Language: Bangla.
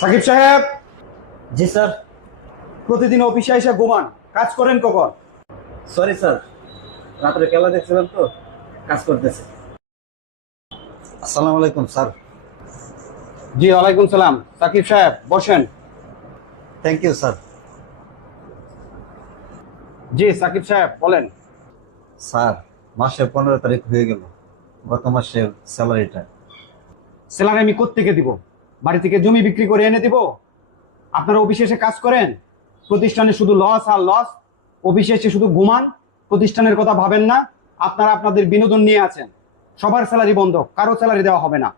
সাকিব সাহেব, জি স্যার। প্রতিদিন অফিসে এসে ঘুমান, কাজ করেন কখন? সরি স্যার, রাত্রে খেলা দেখছিলাম তো, কাজ করতেছে। আসসালামু আলাইকুম স্যার। জি ওয়ালাইকুম সালাম। সাকিব সাহেব বসেন। Thank you sir. জি সাকিব সাহেব বলেন। স্যার, মাসে 15 তারিখ হয়ে গেল, গত মাসের স্যালারিটা। স্যালারি আমি কোত্থেকে দিব? বাড়ি থেকে জমি বিক্রি করে এনে দিব? আপনারা অফিসে এসে কাজ করেন, প্রতিষ্ঠানে শুধু লস আর লস। অফিসে এসে শুধু ঘুমান, প্রতিষ্ঠানের কথা ভাবেন না। আপনারা আপনাদের বিনোদন নিয়ে আছেন। সবার স্যালারি বন্ধ, কারো স্যালারি দেওয়া হবে না।